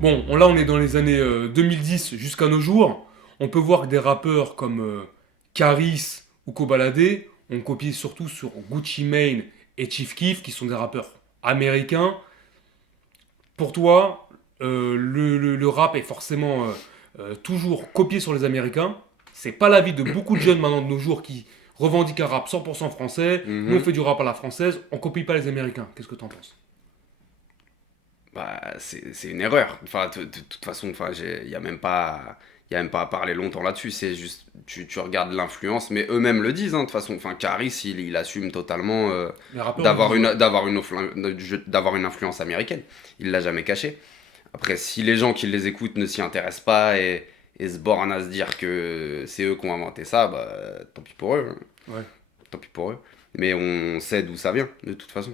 Bon, là on est dans les années 2010 jusqu'à nos jours. On peut voir que des rappeurs comme Caris ou Kobalade ont copié surtout sur Gucci Mane et Chief Keef, qui sont des rappeurs américains. Pour toi, le rap est forcément toujours copié sur les Américains. C'est pas l'avis de beaucoup de jeunes maintenant de nos jours qui revendiquent un rap 100% français. Nous on Mhm. fait du rap à la française, on copie pas les Américains. Qu'est-ce que t'en penses? Bah, c'est une erreur. Enfin, de toute façon, enfin, il y a même pas, y a même pas à parler longtemps là-dessus. C'est juste, tu regardes l'influence, mais eux-mêmes le disent, hein, de toute façon. Enfin, Caris, il assume totalement Les rappeurs le disent, ouais. d'avoir une influence américaine. Il l'a jamais caché. Après, si les gens qui les écoutent ne s'y intéressent pas et se bornent à se dire que c'est eux qui ont inventé ça, bah, tant pis pour eux, hein. Ouais. Tant pis pour eux. Mais on sait d'où ça vient, de toute façon.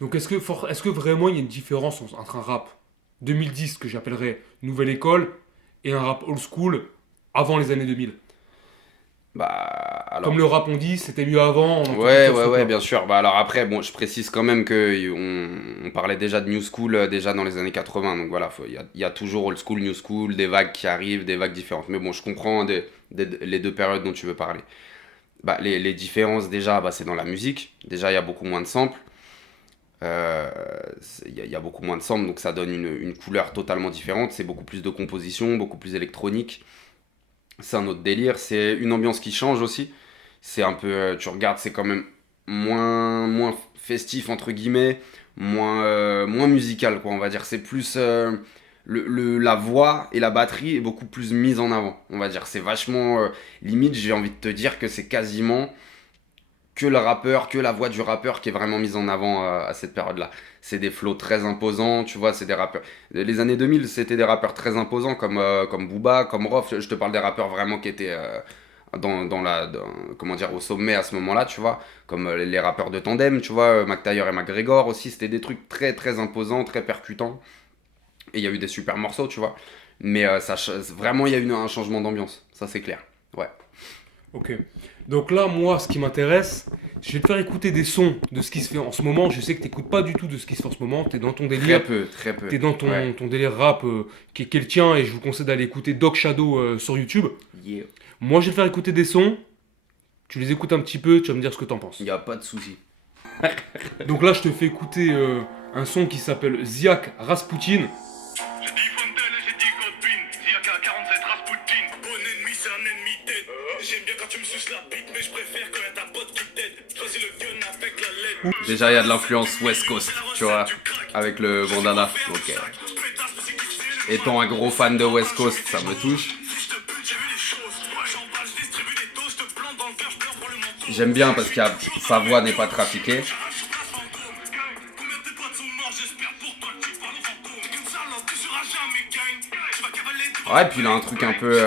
Donc est-ce que vraiment il y a une différence entre un rap 2010 que j'appellerais nouvelle école et un rap old school avant les années 2000? Bah, Comme alors. le rap on dit c'était mieux avant, on entend tout Ouais, à ce ouais, ouais, truc-là. bien sûr. Bah alors après, bon, je précise quand même que on parlait déjà de New School déjà dans les années 80. Donc voilà, il y a toujours Old School, New School, des vagues qui arrivent, des vagues différentes. Mais bon, je comprends les deux périodes dont tu veux parler. Bah, les différences déjà, bah, c'est dans la musique. Déjà, il y a beaucoup moins de samples. Il y a beaucoup moins de samples, donc ça donne une couleur totalement différente. C'est beaucoup plus de composition, beaucoup plus électronique. C'est un autre délire. C'est une ambiance qui change aussi. C'est un peu, tu regardes, c'est quand même moins festif entre guillemets, moins musical quoi, on va dire. C'est plus la voix et la batterie est beaucoup plus mise en avant, on va dire. C'est vachement limite, j'ai envie de te dire que c'est quasiment que le rappeur, que la voix du rappeur qui est vraiment mise en avant à cette période-là. C'est des flows très imposants, tu vois, c'est des rappeurs. Les années 2000, c'était des rappeurs très imposants comme Booba, comme Rof. Je te parle des rappeurs vraiment qui étaient comment dire, au sommet à ce moment-là, tu vois. Comme les rappeurs de Tandem, tu vois, Mac Taylor et McGregor aussi. C'était des trucs très très imposants, très percutants. Et il y a eu des super morceaux, tu vois. Mais vraiment, il y a eu un changement d'ambiance. Ça, c'est clair. Ouais. Ok. Donc là, moi, ce qui m'intéresse, je vais te faire écouter des sons de ce qui se fait en ce moment. Je sais que t'écoutes pas du tout de ce qui se fait en ce moment. T'es dans ton délire. Très peu, très peu. T'es dans Ouais. ton délire rap qui est le tien et je vous conseille d'aller écouter Doc Shadow sur YouTube. Yeah. Moi, je vais te faire écouter des sons. Tu les écoutes un petit peu, tu vas me dire ce que t'en Il penses. n'y a pas de souci. Donc là, je te fais écouter un son qui s'appelle Ziak Rasputin. J'ai dit Fontaine et j'ai dit copine. Ziaka 47 Rasputin. Bon ennemi, c'est un ennemi tête. J'aime bien quand tu me suces la bite, mais je préfère quand y'a ta pote qui t'aide. Choisis le gun avec la lettre. Déjà, il y a de l'influence West Coast, tu vois, avec le bandana. Donc, étant un gros fan de West Coast, ça me touche. J'aime bien parce que sa voix n'est pas trafiquée. Ouais, puis il a un truc un peu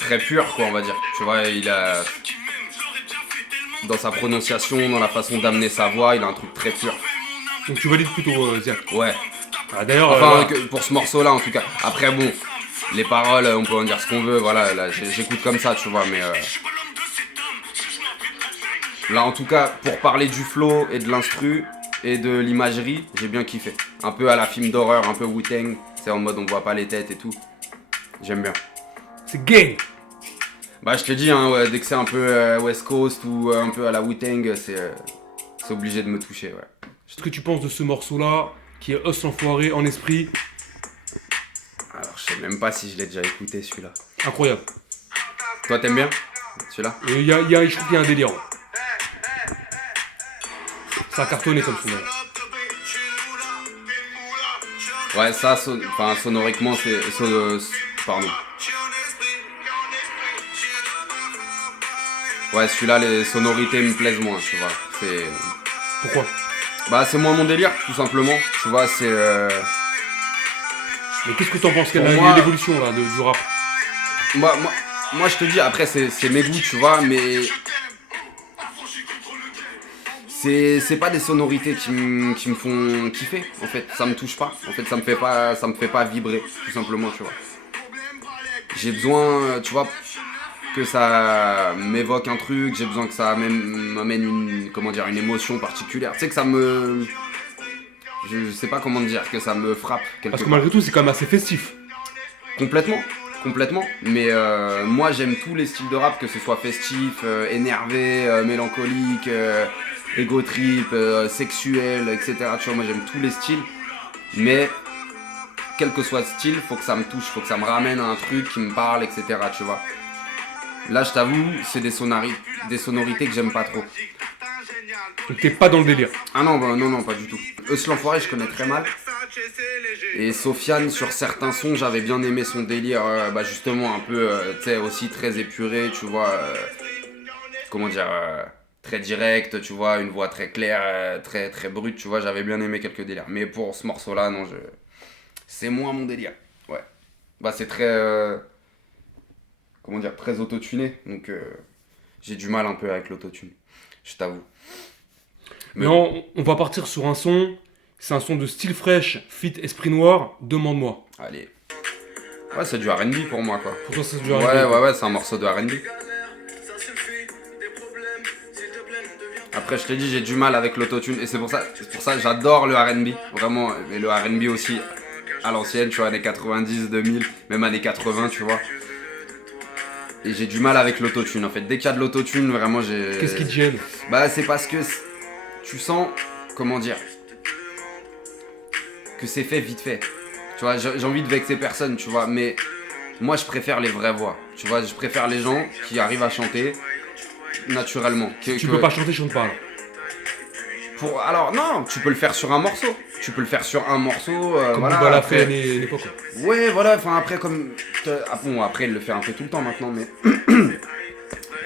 très pur, quoi, on va dire. Tu vois, il a dans sa prononciation, dans la façon d'amener sa voix, il a un truc très pur. Donc tu valides plutôt Ziak. Ouais. Ah, d'ailleurs, Enfin, voilà. pour ce morceau-là, en tout cas. Après, bon, les paroles, on peut en dire ce qu'on veut. Voilà, là, j'écoute comme ça, tu vois, mais là, en tout cas, pour parler du flow et de l'instru et de l'imagerie, j'ai bien kiffé. Un peu à la film d'horreur, un peu Wu-Tang. C'est en mode on voit pas les têtes et tout. J'aime bien. C'est gay. Bah, je te dis, hein, ouais, dès que c'est un peu West Coast ou un peu à la Wu-Tang, c'est obligé de me toucher, ouais. Ce que tu penses de ce morceau-là, qui est Us l'enfoiré en esprit, Alors, je sais même pas si je l'ai déjà écouté celui-là. incroyable. Toi, t'aimes bien celui-là? Et je trouve qu'il y a un délire. Ouais. Ça a cartonné comme son. Ouais, ça, enfin, sonoriquement, pardon. Ouais, celui-là, les sonorités me plaisent moins, tu vois. Pourquoi? Bah, c'est moins mon délire, tout simplement. Tu vois, Mais qu'est-ce que t'en penses? Quelle pour est moi, l'évolution là du rap? moi, je te dis, après, c'est mes goûts, tu vois, mais c'est pas des sonorités qui me font kiffer, en fait. Ça me touche pas. En fait, ça me fait pas vibrer, tout simplement, tu vois. J'ai besoin, tu vois, que ça m'évoque un truc, j'ai besoin que ça m'amène une, comment dire, une émotion particulière. Tu sais que ça me... sais pas comment dire, que ça me frappe quelque Parce que part. malgré tout, c'est quand même assez festif. Complètement. Mais moi, j'aime tous les styles de rap, que ce soit festif, énervé, mélancolique, ego trip, sexuel, etc. Tu vois, moi, j'aime tous les styles. Mais quel que soit le style, faut que ça me touche, faut que ça me ramène à un truc qui me parle, etc. Tu vois. Là, je t'avoue, c'est des sonorités que j'aime pas trop. Donc t'es pas dans le délire. Ah non, non, pas du tout. Eusl l'Enfoiré, je connais très mal. Et Sofiane, sur certains sons, j'avais bien aimé son délire, justement un peu, tu sais, aussi très épuré, tu vois, comment dire, très direct, tu vois, une voix très claire, très, très brute, tu vois, j'avais bien aimé quelques délires. Mais pour ce morceau-là, non, c'est moins mon délire, ouais. Bah c'est très, comment dire, très autotuné, donc j'ai du mal un peu avec l'autotune, je t'avoue. Mais on va partir sur un son. C'est un son de Style Fresh, fit Esprit Noir, Demande-moi. Allez. Ouais, c'est du R&B pour moi, quoi. Pour toi, c'est du Ouais, R&B. ouais, c'est un morceau de R&B. Après, je t'ai dit, j'ai du mal avec l'autotune, et c'est pour ça que j'adore le R&B, vraiment, et le R&B aussi à l'ancienne, tu vois, années 90, 2000, même années 80, tu vois. Et j'ai du mal avec l'autotune, en fait. Dès qu'il y a de l'autotune, vraiment, j'ai... Qu'est-ce qui te gêne? Bah, c'est parce que tu sens, comment dire, que c'est fait vite fait. Tu vois, j'ai envie de vexer personne, tu vois, mais moi, je préfère les vraies voix. Tu vois, je préfère les gens qui arrivent à chanter naturellement. Tu peux pas chanter, chante pas. Alors. Alors, non, tu peux le faire sur un morceau. Tu peux le faire sur un morceau, Comme voilà. Booba l'a Après, fait à l'époque. ouais, voilà, enfin, après, comme... Bon, après, il le fait un peu tout le temps, maintenant, mais...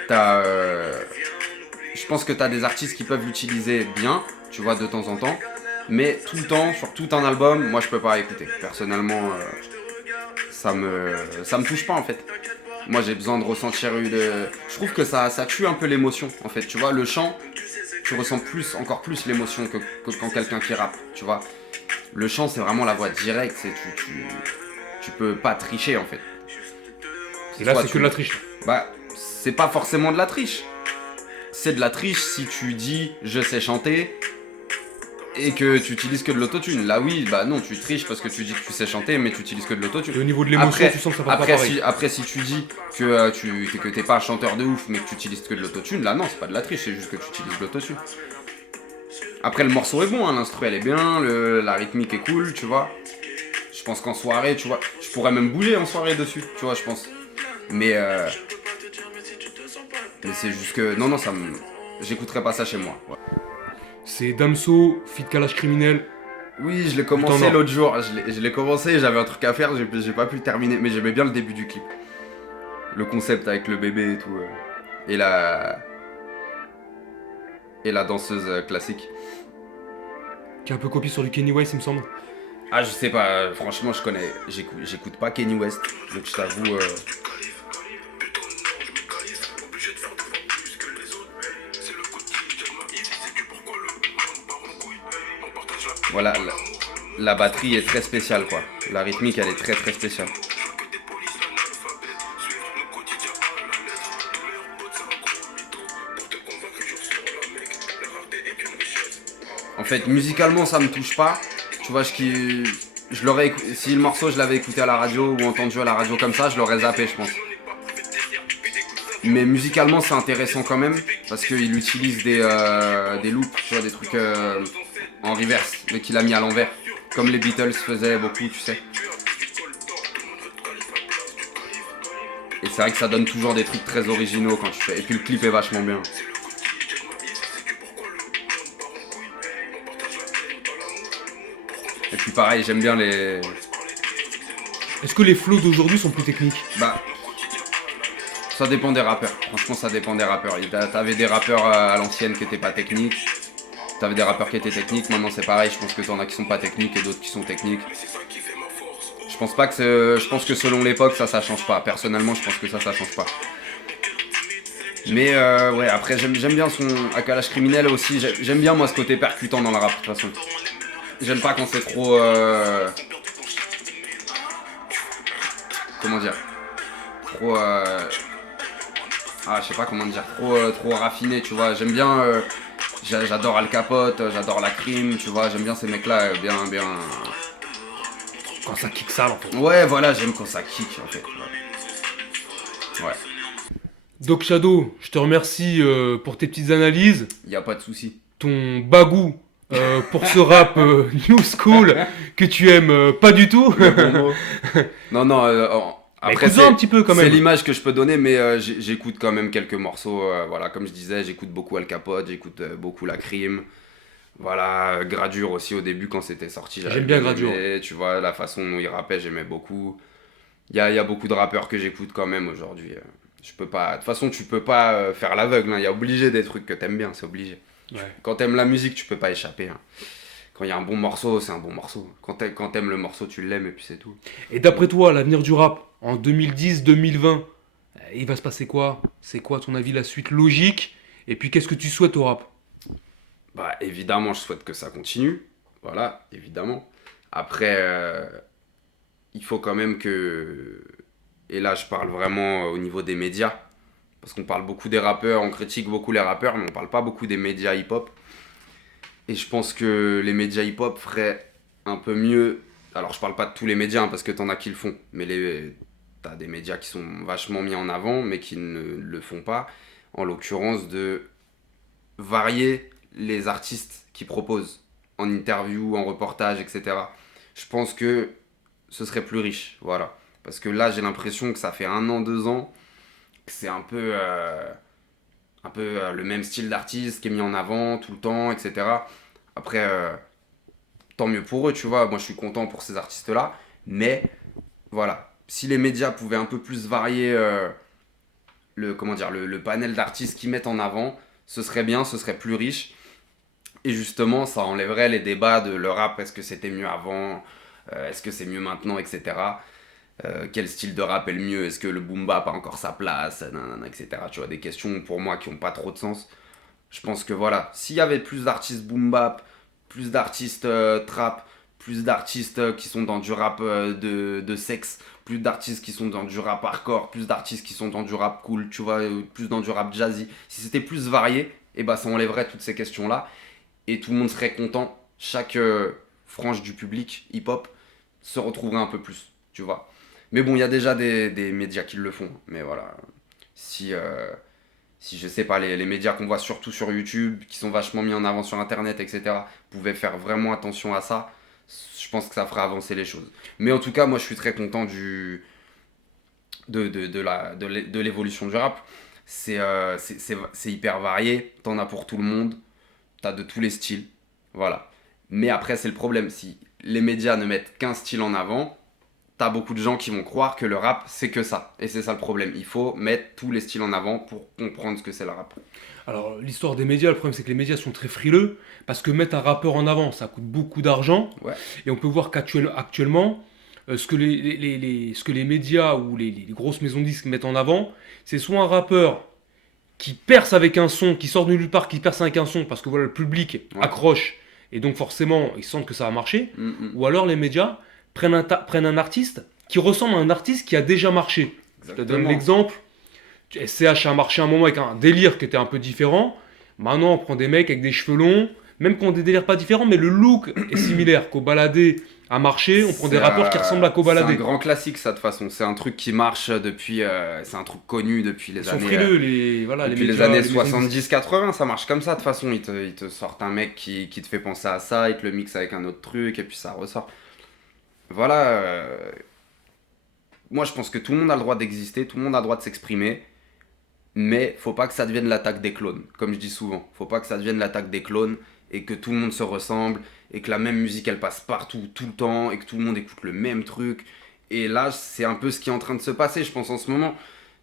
T'as... Je pense que t'as des artistes qui peuvent l'utiliser bien, tu vois, de temps en temps. Mais tout le temps, sur tout un album, moi, je peux pas écouter. Personnellement, ça me touche pas, en fait. Moi, j'ai besoin de ressentir une... Je trouve que ça tue un peu l'émotion, en fait. Tu vois, le chant, tu ressens encore plus l'émotion que quand quelqu'un qui rappe, tu vois. Le chant, c'est vraiment la voix directe, tu peux pas tricher, en fait. Et là, Soit c'est que de la triche. Bah, c'est pas forcément de la triche. C'est de la triche si tu dis « je sais chanter » et que tu utilises que de l'autotune. Là, oui, bah non, tu triches parce que tu dis que tu sais chanter, mais tu utilises que de l'autotune. Et au niveau de l'émotion, Après- tu sens que ça passe pas pareil. Après, si tu dis que t'es pas un chanteur de ouf, mais que tu utilises que de l'autotune, là, non, c'est pas de la triche, c'est juste que tu utilises de l'autotune. Après, le morceau est bon, hein, l'instru, elle est bien, la rythmique est cool, tu vois. Je pense qu'en soirée, tu vois, je pourrais même bouger en soirée dessus, tu vois, je pense. Mais c'est juste que, non, j'écouterais pas ça chez moi. Ouais. C'est Damso, fit Kalash Criminel. Oui, je l'ai Putain, commencé non. l'autre jour, je l'ai commencé, j'avais un truc à faire, j'ai pas pu le terminer, mais j'aimais bien le début du clip. Le concept avec le bébé et tout. Et la danseuse classique. Qui est un peu copié sur du Kenny West, il me semble. Ah, je sais pas, franchement, j'écoute pas Kanye West, donc je t'avoue... Voilà, la batterie est très spéciale, quoi. La rythmique, elle est très très spéciale. En fait, musicalement, ça me touche pas. Tu vois, je l'aurais si le morceau je l'avais écouté à la radio ou entendu à la radio comme ça, je l'aurais zappé, je pense. Mais musicalement, c'est intéressant quand même parce qu'il utilise des loops, tu vois, des trucs en reverse, mais qu'il a mis à l'envers, comme les Beatles faisaient beaucoup, tu sais. Et c'est vrai que ça donne toujours des trucs très originaux quand tu fais. Et puis le clip est vachement bien. Et puis pareil, j'aime bien les... Est-ce que les flows d'aujourd'hui sont plus techniques? Bah, ça dépend des rappeurs. Franchement, ça dépend des rappeurs. T'avais des rappeurs à l'ancienne qui étaient pas techniques. T'avais des rappeurs qui étaient techniques. Maintenant, c'est pareil. Je pense que t'en as qui sont pas techniques et d'autres qui sont techniques. Je pense que selon l'époque, ça change pas. Personnellement, je pense que ça change pas. Mais ouais, après, j'aime bien son Kalash Criminel aussi. J'aime bien moi ce côté percutant dans le rap de toute façon. J'aime pas quand c'est trop... Comment dire? Trop... Ah, je sais pas comment dire. Trop raffiné, tu vois. J'aime bien J'adore Al Capote, j'adore La Crime, tu vois, j'aime bien ces mecs-là, bien. Quand ça kick sale en fait. Ouais, voilà, j'aime quand ça kick en fait. Ouais, Doc Shadow, je te remercie pour tes petites analyses, y a pas de souci. ton bagou pour ce rap new school que tu aimes pas du tout. Bon mot. Non, Mais après écoute-en un petit peu quand c'est même. l'image que je peux donner, mais j'écoute quand même quelques morceaux. Voilà, comme je disais, j'écoute beaucoup Al Capote, j'écoute beaucoup La Crime. Voilà, Gradure aussi au début quand c'était sorti. J'avais J'aime bien Gradure. aimé, tu vois, la façon dont il rappait, j'aimais beaucoup. Il y a beaucoup de rappeurs que j'écoute quand même aujourd'hui. Je peux pas. De toute façon, tu peux pas faire l'aveugle. Il y a obligé des trucs que t'aimes bien, c'est obligé. Ouais. Quand t'aimes la musique, tu peux pas échapper. Hein. Quand il y a un bon morceau, c'est un bon morceau. Quand t'aimes le morceau, tu l'aimes et puis c'est tout. Et d'après toi, l'avenir du rap en 2010-2020, il va se passer quoi? C'est quoi, à ton avis, la suite logique? Et puis, qu'est-ce que tu souhaites au rap? Bah évidemment, je souhaite que ça continue. Voilà, évidemment. Après, il faut quand même que. Et là, je parle vraiment au niveau des médias. Parce qu'on parle beaucoup des rappeurs, on critique beaucoup les rappeurs, mais on parle pas beaucoup des médias hip-hop. Et je pense que les médias hip-hop feraient un peu mieux. Alors, je parle pas de tous les médias, hein, parce que t'en as qui le font. Mais t'as des médias qui sont vachement mis en avant, mais qui ne le font pas. En l'occurrence, de varier les artistes qui proposent en interview, en reportage, etc. Je pense que ce serait plus riche, voilà. Parce que là, j'ai l'impression que ça fait 1 an, 2 ans, que c'est un peu le même style d'artiste qui est mis en avant tout le temps, etc. Après, tant mieux pour eux, tu vois. Moi, je suis content pour ces artistes-là. Mais, voilà. Si les médias pouvaient un peu plus varier le panel d'artistes qu'ils mettent en avant, ce serait bien, ce serait plus riche. Et justement, ça enlèverait les débats de le rap, est-ce que c'était mieux avant, est-ce que c'est mieux maintenant, etc. Quel style de rap est le mieux, est-ce que le boom bap a encore sa place, nanana, etc. Tu vois, des questions pour moi qui n'ont pas trop de sens. Je pense que voilà, s'il y avait plus d'artistes boom bap, plus d'artistes trap, plus d'artistes qui sont dans du rap de sexe, plus d'artistes qui sont dans du rap hardcore, plus d'artistes qui sont dans du rap cool, tu vois, plus dans du rap jazzy. Si c'était plus varié, et bah ça enlèverait toutes ces questions-là et tout le monde serait content. Chaque frange du public hip-hop se retrouverait un peu plus, tu vois. Mais bon, il y a déjà des médias qui le font. Mais voilà, si je sais pas, les médias qu'on voit surtout sur YouTube, qui sont vachement mis en avant sur Internet, etc., pouvaient faire vraiment attention à ça, je pense que ça ferait avancer les choses. Mais en tout cas, moi, je suis très content de l'évolution du rap. C'est hyper varié, t'en as pour tout le monde, t'as de tous les styles, voilà. Mais après, c'est le problème, si les médias ne mettent qu'un style en avant, t'as beaucoup de gens qui vont croire que le rap, c'est que ça. Et c'est ça le problème. Il faut mettre tous les styles en avant pour comprendre ce que c'est le rap. Alors, l'histoire des médias, le problème, c'est que les médias sont très frileux, parce que mettre un rappeur en avant, ça coûte beaucoup d'argent. Ouais. Et on peut voir qu'actuellement, ce que ce que les médias ou les grosses maisons de disques mettent en avant, c'est soit un rappeur qui perce avec un son, qui sort de nulle part, qui perce avec un son, parce que voilà, le public Ouais. accroche, et donc forcément, ils sentent que ça va marcher. Mm. Ou alors les médias prennent un artiste qui ressemble à un artiste qui a déjà marché. Je te donne Exactement. l'exemple. SCH a marché un moment avec un délire qui était un peu différent. Maintenant, on prend des mecs avec des cheveux longs, même qui ont des délires pas différents, mais le look est similaire. Kobalade a marché, on prend des rappeurs qui ressemblent à C'est un Kobalade. grand classique, ça, de toute façon. C'est un truc qui marche depuis... c'est un truc connu depuis les Ils sont années... frileux, les depuis médias, les années les maisons de disques. 70-80, ça marche comme ça, de toute façon. Ils te sortent un mec qui te fait penser à ça, ils te le mixent avec un autre truc, et puis ça ressort. Voilà. Moi, je pense que tout le monde a le droit d'exister, tout le monde a le droit de s'exprimer. Mais faut pas que ça devienne l'attaque des clones, comme je dis souvent. Faut pas que ça devienne l'attaque des clones et que tout le monde se ressemble et que la même musique elle passe partout, tout le temps et que tout le monde écoute le même truc. Et là, c'est un peu ce qui est en train de se passer, je pense, en ce moment.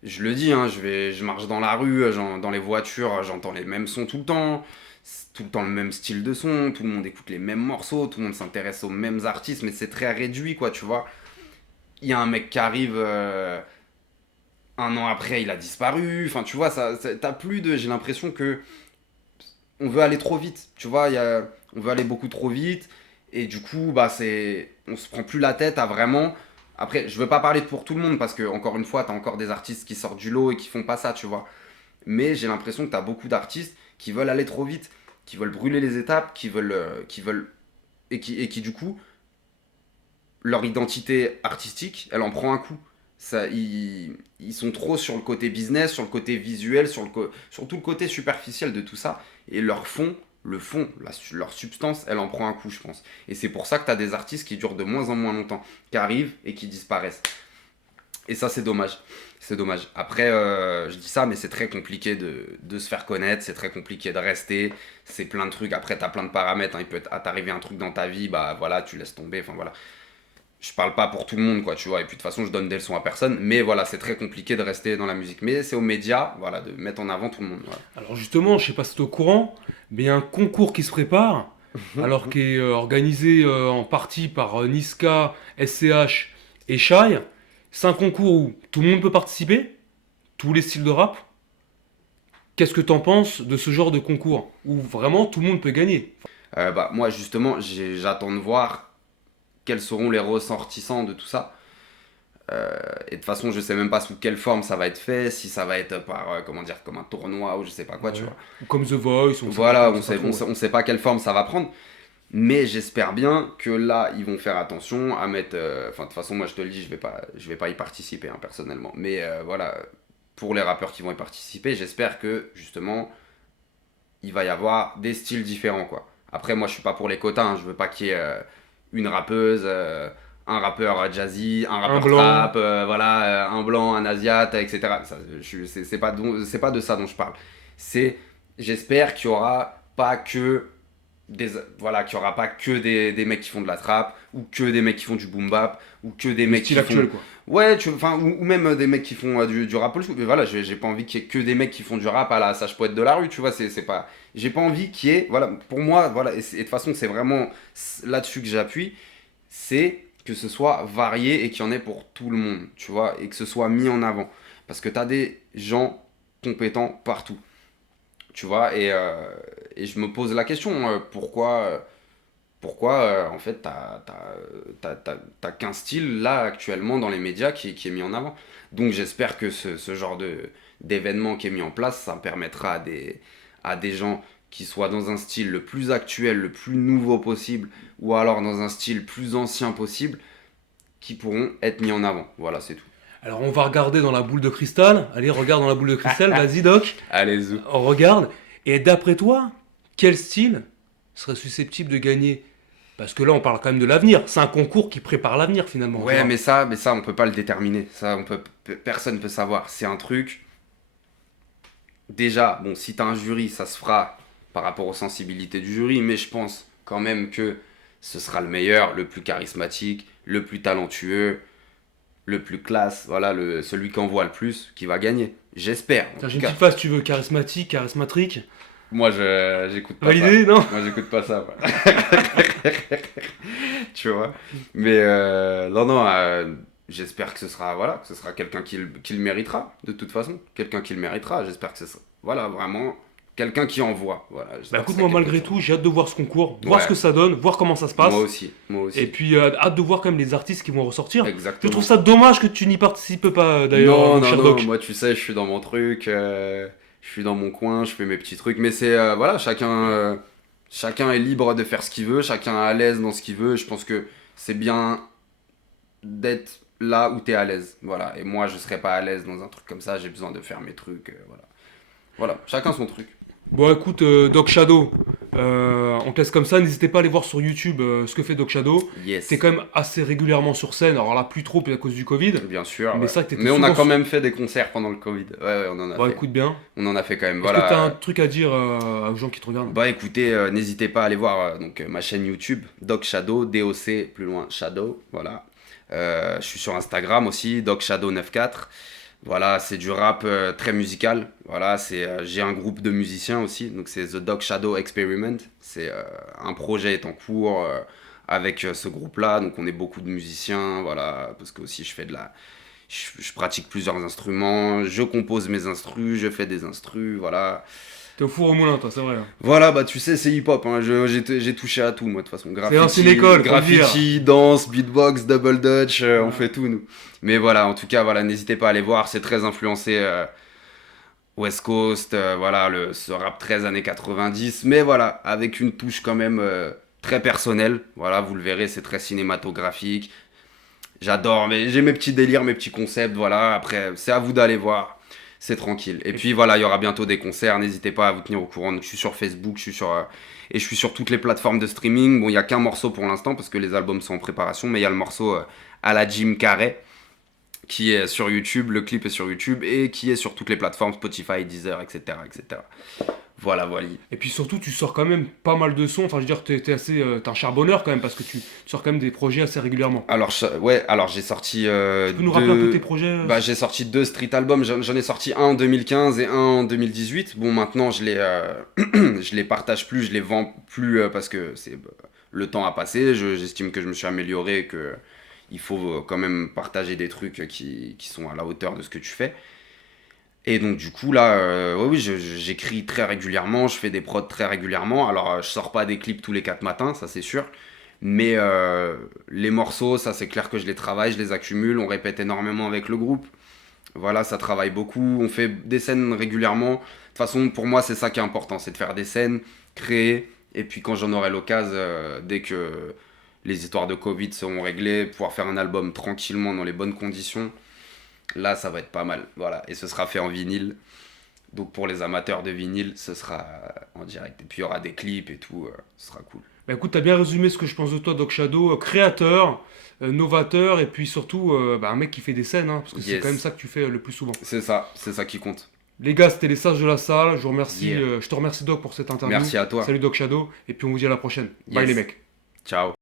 Je le dis, hein, je marche dans la rue, dans les voitures, j'entends les mêmes sons tout le temps. C'est tout le temps le même style de son, tout le monde écoute les mêmes morceaux, tout le monde s'intéresse aux mêmes artistes, mais c'est très réduit, quoi, tu vois. Il y a un mec qui arrive... 1 an après, il a disparu. Enfin, tu vois, t'as plus de. J'ai l'impression que on veut aller trop vite. Tu vois, on veut aller beaucoup trop vite. Et du coup, bah, on se prend plus la tête à vraiment. Après, je veux pas parler pour tout le monde parce que, encore une fois, t'as encore des artistes qui sortent du lot et qui font pas ça, tu vois. Mais j'ai l'impression que t'as beaucoup d'artistes qui veulent aller trop vite. qui veulent brûler les étapes, qui veulent et qui du coup leur identité artistique, elle en prend un coup. Ça, ils sont trop sur le côté business, sur le côté visuel, sur tout le côté superficiel de tout ça. Et leur fond, leur substance, elle en prend un coup, je pense. Et c'est pour ça que tu as des artistes qui durent de moins en moins longtemps, qui arrivent et qui disparaissent. Et ça, c'est dommage. C'est dommage. Après, je dis ça, mais c'est très compliqué de se faire connaître, c'est très compliqué de rester. C'est plein de trucs. Après, tu as plein de paramètres. Hein. Il peut t'arriver un truc dans ta vie, bah voilà, tu laisses tomber. Enfin voilà. Je parle pas pour tout le monde, quoi, tu vois. Et puis de toute façon, je donne des leçons à personne. Mais voilà, c'est très compliqué de rester dans la musique. Mais c'est aux médias, voilà, de mettre en avant tout le monde. Voilà. Alors justement, je sais pas si tu es au courant, mais il y a un concours qui se prépare, alors qui est organisé en partie par Niska, SCH et Shai. C'est un concours où tout le monde peut participer, tous les styles de rap. Qu'est-ce que t'en penses de ce genre de concours où vraiment tout le monde peut gagner? Bah, moi, justement, j'attends de voir quels seront les ressortissants de tout ça. Et de toute façon, je sais même pas sous quelle forme ça va être fait, si ça va être par, comment dire, comme un tournoi ou je sais pas quoi, Ouais. tu vois. Ou comme The Voice, Voilà, on sait sait, pas trop, on sait pas quelle forme ça va prendre. Mais j'espère bien que là, ils vont faire attention à mettre. Enfin, de toute façon, moi, je te le dis, je vais pas y participer, hein, personnellement. Mais voilà, pour les rappeurs qui vont y participer, j'espère que, justement, il va y avoir des styles différents, quoi. Après, moi, je suis pas pour les quotas, hein, je veux pas qu'il y ait une rappeuse, un rappeur jazzy, un rappeur blanc. trap, voilà, un blanc, un asiate, etc. Ça, c'est pas de ça dont je parle. J'espère qu'il y aura pas que qu'il y aura pas que des mecs qui font de la trap, ou que des mecs qui font du boom bap, ou que des mecs qui style actuel, font... quoi. Ouais, ou même des mecs qui font du rap old school. Mais voilà, j'ai pas envie qu'il y ait que des mecs qui font du rap à la Sage Poète de la rue, tu vois, c'est pas... J'ai pas envie qu'il y ait... Voilà, pour moi, voilà, et de toute façon, c'est vraiment là-dessus que j'appuie, c'est que ce soit varié et qu'il y en ait pour tout le monde, tu vois, et que ce soit mis en avant. Parce que t'as des gens compétents partout, tu vois, et je me pose la question, pourquoi en fait t'as qu'un style là actuellement dans les médias qui est mis en avant. Donc j'espère que ce genre d'événement qui est mis en place, ça permettra à des gens qui soient dans un style le plus actuel, le plus nouveau possible, ou alors dans un style plus ancien possible, qui pourront être mis en avant. Voilà, c'est tout. Alors on va regarder dans la boule de cristal. Allez, regarde dans la boule de cristal, vas-y Doc. Allez, zou. On regarde. Et d'après toi, quel style serait susceptible de gagner? Parce que là, on parle quand même de l'avenir. C'est un concours qui prépare l'avenir finalement. tu Ouais, vois. mais ça, on peut pas le déterminer. Ça, personne peut savoir. C'est un truc. Déjà, bon, si t'as un jury, ça se fera par rapport aux sensibilités du jury, mais je pense quand même que ce sera le meilleur, le plus charismatique, le plus talentueux, le plus classe, voilà, celui qui en voit le plus, qui va gagner. J'espère. En Tiens, tout j'ai une cas. petite phase, tu veux, charismatique, charismatrique. Moi, j'écoute pas ça. Validé, non? Moi, j'écoute pas ça. Moi. Tu vois. Mais non, j'espère que ce sera, voilà, que ce sera quelqu'un qui le méritera, de toute façon. Quelqu'un qui le méritera. J'espère que ce sera, voilà, vraiment, quelqu'un qui envoie. Voilà, Bah écoute, moi malgré tout, j'ai hâte de voir ce concours, voir Ouais. ce que ça donne, voir comment ça se passe. Moi aussi. Et puis hâte de voir quand même les artistes qui vont ressortir. Exactement. Je trouve ça dommage que tu n'y participes pas d'ailleurs, Non, mon non, cher non, Doc. moi tu sais, je suis dans mon truc, je suis dans mon coin, je fais mes petits trucs, mais c'est, voilà, chacun est libre de faire ce qu'il veut, chacun est à l'aise dans ce qu'il veut, je pense que c'est bien d'être là où t'es à l'aise, voilà, et moi je serais pas à l'aise dans un truc comme ça, j'ai besoin de faire mes trucs, voilà. Voilà, chacun son truc. Bon écoute, Doc Shadow, on te laisse comme ça, n'hésitez pas à aller voir sur YouTube ce que fait Doc Shadow. Yes. T'es quand même assez régulièrement sur scène, alors là plus trop à cause du Covid. Bien sûr, Mais ouais. c'est vrai que t'étais Mais on a souvent quand même fait des concerts pendant le Covid, ouais, on en a Bon fait. écoute bien. On en a fait quand même, Est-ce que t'as un voilà. truc à dire aux gens qui te regardent? Bah écoutez, n'hésitez pas à aller voir donc, ma chaîne YouTube, Doc Shadow, DOC, plus loin, Shadow, voilà. Je suis sur Instagram aussi, Doc Shadow 94. Voilà, c'est du rap très musical. Voilà, j'ai un groupe de musiciens aussi, donc c'est The Doc Shadow Experiment. C'est un projet est en cours avec ce groupe-là, donc on est beaucoup de musiciens, voilà, parce que aussi je pratique plusieurs instruments, je compose mes instrus, je fais des instrus, voilà. T'es au four au moulin toi, c'est vrai. Hein. Voilà, bah tu sais, c'est hip-hop, hein. J'ai touché à tout, moi, de toute façon. C'est une école, faut le graffiti, danse, beatbox, double dutch, on fait tout, nous. Mais voilà, en tout cas, voilà, n'hésitez pas à aller voir, c'est très influencé West Coast, voilà, ce rap 13 années 90, mais voilà, avec une touche quand même très personnelle. Voilà, vous le verrez, c'est très cinématographique. J'adore, mais j'ai mes petits délires, mes petits concepts, voilà. Après, c'est à vous d'aller voir. C'est tranquille. Et puis voilà, il y aura bientôt des concerts. N'hésitez pas à vous tenir au courant. Donc, je suis sur Facebook, et je suis sur toutes les plateformes de streaming. Bon, il n'y a qu'un morceau pour l'instant parce que les albums sont en préparation, mais il y a le morceau à la Jim Carrey qui est sur YouTube. Le clip est sur YouTube et qui est sur toutes les plateformes Spotify, Deezer, etc., etc. Voilà, voilà. Et puis surtout, tu sors quand même pas mal de sons. Enfin, je veux dire, t'es un charbonneur quand même, parce que tu sors quand même des projets assez régulièrement. Alors, ouais, alors j'ai sorti Tu peux nous rappeler un peu tes projets Bah, j'ai sorti 2 street albums. J'en ai sorti un en 2015 et un en 2018. Bon, maintenant, je les partage plus, je les vends plus parce que le temps a passé. J'estime que je me suis amélioré et que il faut quand même partager des trucs qui sont à la hauteur de ce que tu fais. Et donc du coup là, ouais, oui, j'écris très régulièrement, je fais des prods très régulièrement. Alors je sors pas des clips tous les 4 matins, ça c'est sûr. Mais les morceaux, ça c'est clair que je les travaille, je les accumule, on répète énormément avec le groupe. Voilà, ça travaille beaucoup, on fait des scènes régulièrement. De toute façon, pour moi, c'est ça qui est important, c'est de faire des scènes, créer, et puis quand j'en aurai l'occasion, dès que les histoires de Covid seront réglées, pouvoir faire un album tranquillement dans les bonnes conditions. Là, ça va être pas mal. Voilà. Et ce sera fait en vinyle. Donc pour les amateurs de vinyle, ce sera en direct. Et puis il y aura des clips et tout. Ce sera cool. Bah écoute, t'as bien résumé ce que je pense de toi, Doc Shadow. Créateur, novateur, et puis surtout bah, un mec qui fait des scènes, hein, parce que c'est Yes. quand même ça que tu fais le plus souvent. C'est ça qui compte. Les gars, c'était les sages de la salle. Je vous remercie, Yeah. je te remercie, Doc, pour cette interview. Merci à toi. Salut, Doc Shadow. Et puis on vous dit à la prochaine. Bye, Yes. les mecs. Ciao.